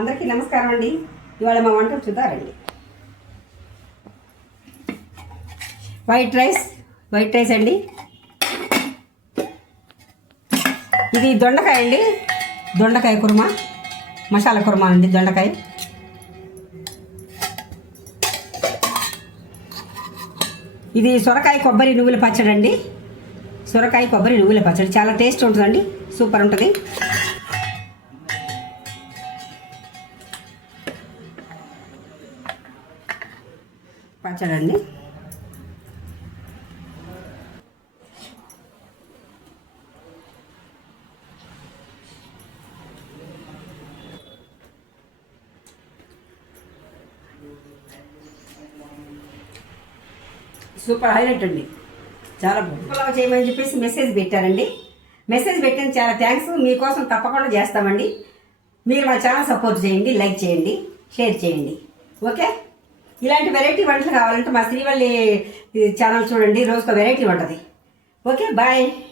అందరికీ నమస్కారం అండి. ఇవాళ మా వంట చూద్దారండి. వైట్ రైస్ అండి. ఇది దొండకాయ అండి, దొండకాయ కుర్మా, మసాలా కుర్మా అండి. దొండకాయ ఇది సొరకాయ కొబ్బరి నువ్వుల పచ్చడి అండి. సొరకాయ కొబ్బరి నువ్వుల పచ్చడి చాలా టేస్ట్ ఉంటుందండి, సూపర్ ఉంటుంది. పచ్చడి అండి. సూపర్ హైలైట్ అండి, చాలా పులావ్ చేయమని చెప్పేసి మెసేజ్ పెట్టారండి. మెసేజ్ పెట్టిన చాలా థ్యాంక్స్. మీకోసం తప్పకుండా చేస్తామండి. మీరు మా ఛానల్ సపోర్ట్ చేయండి, లైక్ చేయండి, షేర్ చేయండి. ఓకే, ఇలాంటి వెరైటీ వంటలు కావాలంటే మా శ్రీవల్లి ఛానల్ చూడండి. రోజుకో వెరైటీ ఉంటుంది. Okay, bye.